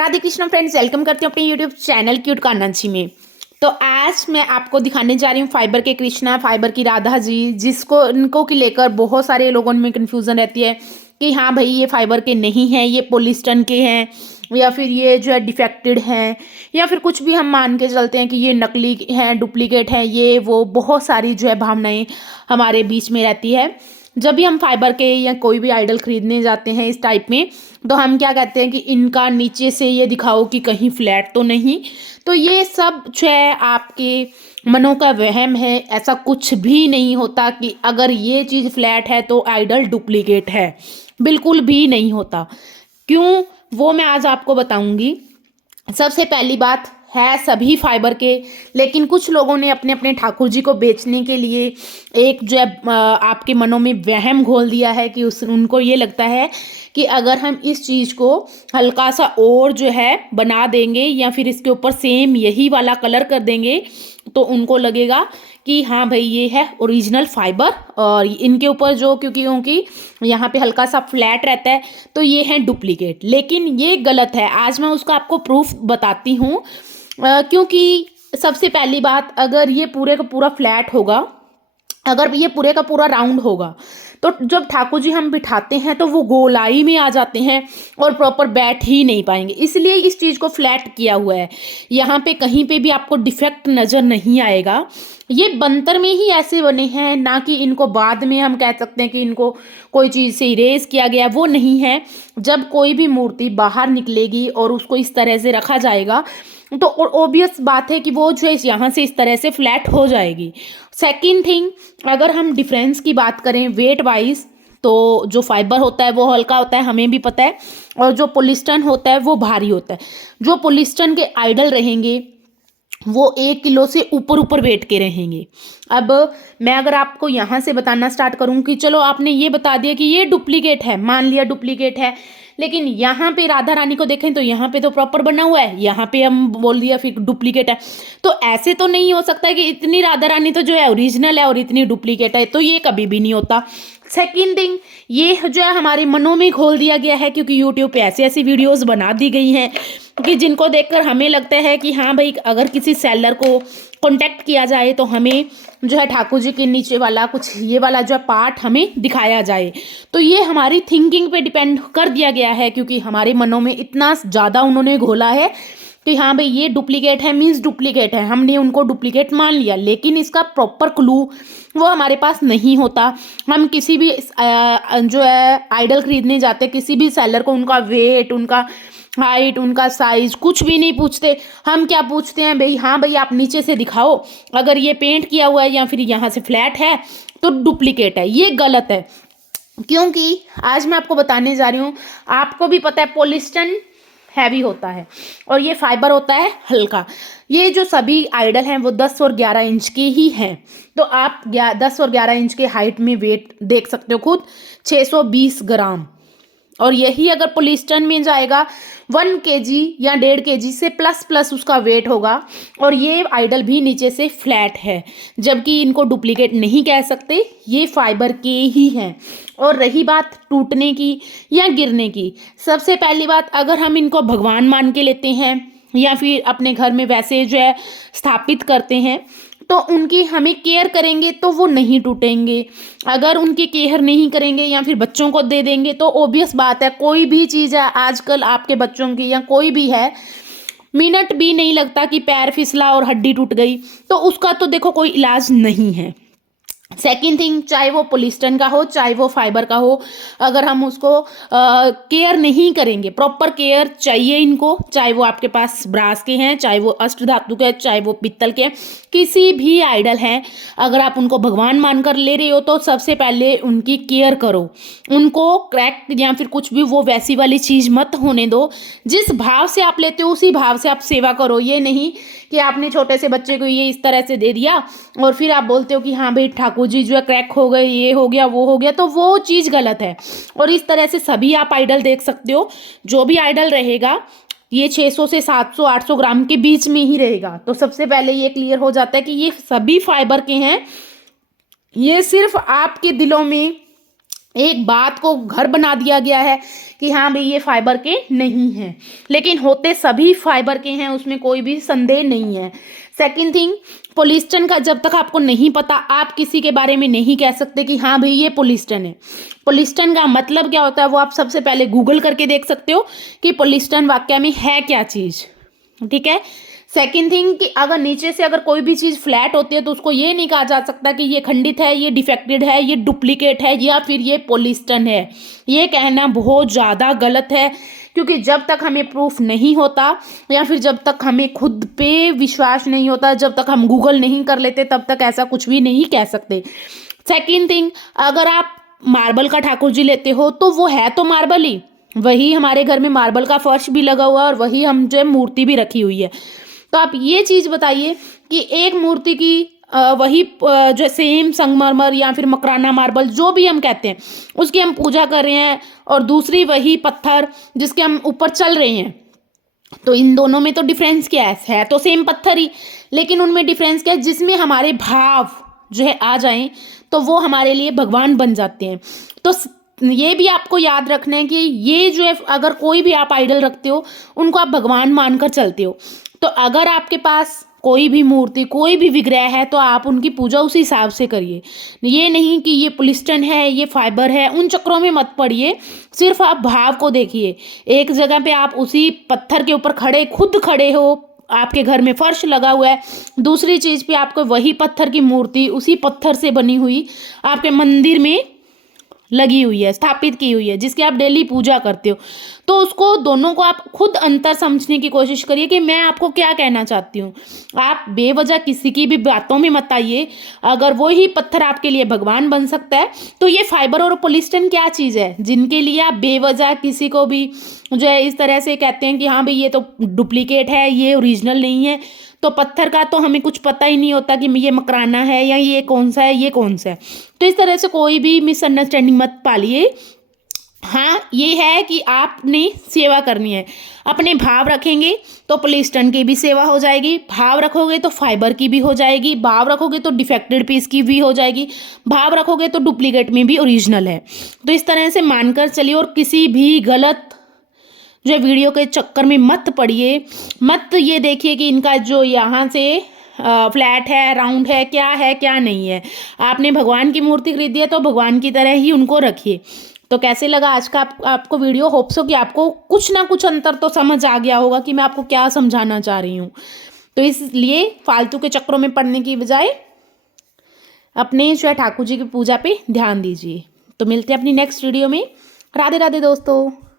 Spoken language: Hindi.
राधे कृष्ण फ्रेंड्स, वेलकम करती हूँ अपने यूट्यूब चैनल क्यूट कान्हाची में। तो आज मैं आपको दिखाने जा रही हूँ फाइबर के कृष्णा, फाइबर की राधा जी, जिसको इनको की लेकर बहुत सारे लोगों में कन्फ्यूज़न रहती है कि हाँ भाई ये फाइबर के नहीं हैं, ये पॉलिस्टर के हैं, या फिर ये जो है डिफेक्टेड हैं, या फिर कुछ भी हम मान के चलते हैं कि ये नकली हैं, डुप्लीकेट हैं, ये वो बहुत सारी जो है भावनाएं हमारे बीच में रहती है। जब भी हम फाइबर के या कोई भी आइडल खरीदने जाते हैं इस टाइप में, तो हम क्या कहते हैं कि इनका नीचे से ये दिखाओ कि कहीं फ्लैट तो नहीं। तो ये सब जो है आपके मनों का वहम है। ऐसा कुछ भी नहीं होता कि अगर ये चीज़ फ्लैट है तो आइडल डुप्लीकेट है, बिल्कुल भी नहीं होता। क्यों, वो मैं आज आपको बताऊंगी। सबसे पहली बात है सभी फाइबर के, लेकिन कुछ लोगों ने अपने अपने ठाकुर जी को बेचने के लिए एक जो है आपके मनों में वहम घोल दिया है कि उनको ये लगता है कि अगर हम इस चीज़ को हल्का सा और जो है बना देंगे या फिर इसके ऊपर सेम यही वाला कलर कर देंगे तो उनको लगेगा कि हाँ भाई ये है ओरिजिनल फाइबर, और इनके ऊपर जो क्योंकि यहाँ पे हल्का सा फ्लैट रहता है तो ये है डुप्लीकेट। लेकिन ये गलत है। आज मैं उसका आपको प्रूफ बताती हूँ। क्योंकि सबसे पहली बात, अगर ये पूरे का पूरा फ्लैट होगा, अगर ये पूरे का पूरा राउंड होगा, तो जब ठाकुर जी हम बिठाते हैं तो वो गोलाई में आ जाते हैं और प्रॉपर बैठ ही नहीं पाएंगे। इसलिए इस चीज़ को फ्लैट किया हुआ है। यहाँ पे कहीं पे भी आपको डिफेक्ट नज़र नहीं आएगा। ये बनतर में ही ऐसे बने हैं, ना कि इनको बाद में हम कह सकते हैं कि इनको कोई चीज़ से इरेज किया गया, वो नहीं है। जब कोई भी मूर्ति बाहर निकलेगी और उसको इस तरह से रखा जाएगा तो ऑब्वियस बात है कि वो जो है यहाँ से इस तरह से फ्लैट हो जाएगी। सेकंड थिंग, अगर हम डिफरेंस की बात करें वेट वाइज, तो जो फाइबर होता है वो हल्का होता है, हमें भी पता है, और जो पॉलिस्टर होता है वो भारी होता है। जो पॉलिस्टर के आइडल रहेंगे वो 1 किलो से ऊपर ऊपर वेट के रहेंगे। अब मैं अगर आपको यहाँ से बताना स्टार्ट करूँ कि चलो आपने ये बता दिया कि ये डुप्लीकेट है, मान लिया डुप्लीकेट है, लेकिन यहाँ पे राधा रानी को देखें तो यहाँ पे तो प्रॉपर बना हुआ है, यहाँ पे हम बोल दिया फिर डुप्लीकेट है। तो ऐसे तो नहीं हो सकता है कि इतनी राधा रानी तो जो है ओरिजिनल है और इतनी डुप्लीकेट है, तो ये कभी भी नहीं होता। सेकेंड थिंग, ये जो है हमारे मनों में घोल दिया गया है, क्योंकि यूट्यूब पे ऐसी ऐसी वीडियोस बना दी गई हैं कि जिनको देखकर हमें लगता है कि हाँ भाई अगर किसी सेलर को कांटेक्ट किया जाए तो हमें जो है ठाकुर जी के नीचे वाला कुछ ये वाला जो है पार्ट हमें दिखाया जाए। तो ये हमारी थिंकिंग पे डिपेंड कर दिया गया है, क्योंकि हमारे मनों में इतना ज़्यादा उन्होंने घोला है कि हाँ भाई ये डुप्लीकेट है मीन्स डुप्लीकेट है, हमने उनको डुप्लीकेट मान लिया। लेकिन इसका प्रॉपर क्लू वो हमारे पास नहीं होता। हम किसी भी जो है आइडल खरीदने जाते, किसी भी सेलर को उनका वेट, उनका हाइट, उनका साइज कुछ भी नहीं पूछते। हम क्या पूछते हैं भाई, हाँ भाई आप नीचे से दिखाओ, अगर ये पेंट किया हुआ है या फिर यहाँ से फ्लैट है तो डुप्लीकेट है। ये गलत है, क्योंकि आज मैं आपको बताने जा रही हूँ, आपको भी पता है पॉलिस्टर हैवी होता है और ये फाइबर होता है हल्का। ये जो सभी आइडल हैं वो 10 और 11 इंच के ही हैं। तो आप 10 और 11 इंच के हाइट में वेट देख सकते हो खुद, 620 ग्राम। और यही अगर पॉलिस्टर में जाएगा 1 kg या 1.5 kg से प्लस प्लस उसका वेट होगा। और ये आइडल भी नीचे से फ्लैट है, जबकि इनको डुप्लीकेट नहीं कह सकते, ये फाइबर के ही हैं। और रही बात टूटने की या गिरने की, सबसे पहली बात, अगर हम इनको भगवान मान के लेते हैं या फिर अपने घर में वैसे जो है स्थापित करते हैं तो उनकी हमें केयर करेंगे तो वो नहीं टूटेंगे। अगर उनकी केयर नहीं करेंगे या फिर बच्चों को दे देंगे तो ऑब्वियस बात है, कोई भी चीज़ है आजकल आपके बच्चों की या कोई भी है, मिनट भी नहीं लगता कि पैर फिसला और हड्डी टूट गई, तो उसका तो देखो कोई इलाज नहीं है। सेकेंड थिंग, चाहे वो पॉलिस्टर का हो चाहे वो फाइबर का हो, अगर हम उसको केयर नहीं करेंगे, प्रॉपर केयर चाहिए इनको, चाहे वो आपके पास ब्रास के हैं, चाहे वो अष्ट धातु के, चाहे वो पित्तल के, किसी भी आइडल हैं, अगर आप उनको भगवान मानकर ले रहे हो तो सबसे पहले उनकी केयर करो। उनको क्रैक या फिर कुछ भी वो वैसी वाली चीज़ मत होने दो। जिस भाव से आप लेते हो उसी भाव से आप सेवा करो। ये नहीं कि आपने छोटे से बच्चे को ये इस तरह से दे दिया और फिर आप बोलते हो कि हाँ भाई ठाकुर जी जो है क्रैक हो गए, ये हो गया वो हो गया, तो वो चीज़ गलत है। और इस तरह से सभी आप आइडल देख सकते हो, जो भी आइडल रहेगा ये 600 से 700 800 ग्राम के बीच में ही रहेगा। तो सबसे पहले ये क्लियर हो जाता है कि ये सभी फाइबर के हैं। ये सिर्फ आपके दिलों में एक बात को घर बना दिया गया है कि हाँ भाई ये फाइबर के नहीं हैं, लेकिन होते सभी फाइबर के हैं, उसमें कोई भी संदेह नहीं है। सेकंड थिंग, पोलिस्टन का जब तक आपको नहीं पता आप किसी के बारे में नहीं कह सकते कि हाँ भाई ये पोलिस्टन है। पोलिस्टन का मतलब क्या होता है वो आप सबसे पहले गूगल करके देख सकते हो कि पोलिस्टन वाकई में है क्या चीज़, ठीक है। सेकेंड थिंग कि अगर नीचे से अगर कोई भी चीज़ फ्लैट होती है तो उसको ये नहीं कहा जा सकता कि ये खंडित है, ये डिफेक्टेड है, ये डुप्लीकेट है या फिर ये पोलिस्टन है। ये कहना बहुत ज़्यादा गलत है, क्योंकि जब तक हमें प्रूफ नहीं होता या फिर जब तक हमें खुद पे विश्वास नहीं होता, जब तक हम गूगल नहीं कर लेते, तब तक ऐसा कुछ भी नहीं कह सकते। सेकेंड थिंग, अगर आप मार्बल का ठाकुर जी लेते हो तो वो है तो मार्बल ही, वही हमारे घर में मार्बल का फर्श भी लगा हुआ है और वही हम जो है मूर्ति भी रखी हुई है। तो आप ये चीज़ बताइए कि एक मूर्ति की वही जो सेम संगमरमर या फिर मकराना मार्बल जो भी हम कहते हैं उसकी हम पूजा कर रहे हैं, और दूसरी वही पत्थर जिसके हम ऊपर चल रहे हैं, तो इन दोनों में तो डिफरेंस क्या है तो सेम पत्थर ही, लेकिन उनमें डिफरेंस क्या है, जिसमें हमारे भाव जो है आ जाएं तो वो हमारे लिए भगवान बन जाते हैं। तो ये भी आपको याद रखना है कि ये जो है अगर कोई भी आप आइडल रखते हो उनको आप भगवान मानकर चलते हो, तो अगर आपके पास कोई भी मूर्ति कोई भी विग्रह है तो आप उनकी पूजा उसी हिसाब से करिए। ये नहीं कि ये पोलिस्टन है ये फाइबर है, उन चक्रों में मत पड़िए, सिर्फ आप भाव को देखिए। एक जगह पे आप उसी पत्थर के ऊपर खड़े खुद खड़े हो, आपके घर में फर्श लगा हुआ है, दूसरी चीज़ पे आपको वही पत्थर की मूर्ति उसी पत्थर से बनी हुई आपके मंदिर में लगी हुई है, स्थापित की हुई है, जिसकी आप डेली पूजा करते हो, तो उसको दोनों को आप खुद अंतर समझने की कोशिश करिए कि मैं आपको क्या कहना चाहती हूँ। आप बेवजह किसी की भी बातों में मत आइए। अगर वो ही पत्थर आपके लिए भगवान बन सकता है तो ये फाइबर और पोलिस्टन क्या चीज़ है जिनके लिए आप बेवजह किसी को भी जो है इस तरह से कहते हैं कि हाँ भाई ये तो डुप्लीकेट है ये ओरिजिनल नहीं है। तो पत्थर का तो हमें कुछ पता ही नहीं होता कि ये मकराना है या ये कौन सा है ये कौन सा है, तो इस तरह से कोई भी मिसअंडरस्टैंडिंग मत पालिए। हाँ ये है कि आपने सेवा करनी है, अपने भाव रखेंगे तो पोलिस्टन की भी सेवा हो जाएगी, भाव रखोगे तो फाइबर की भी हो जाएगी, भाव रखोगे तो डिफेक्टेड पीस की भी हो जाएगी, भाव रखोगे तो डुप्लीकेट में भी ओरिजिनल है। तो इस तरह से मानकर चलिए और किसी भी गलत जो वीडियो के चक्कर में मत पड़िए। मत ये देखिए कि इनका जो यहाँ से फ्लैट है राउंड है क्या नहीं है। आपने भगवान की मूर्ति खरीदी है तो भगवान की तरह ही उनको रखिए। तो कैसे लगा आज का आपको वीडियो? होप सो कि आपको कुछ ना कुछ अंतर तो समझ आ गया होगा कि मैं आपको क्या समझाना चाह रही हूँ। तो इसलिए फालतू के चक्रों में पड़ने की बजाय अपने जो है ठाकुर जी की पूजा पे ध्यान दीजिए। तो मिलते हैं अपनी नेक्स्ट वीडियो में। राधे राधे दोस्तों।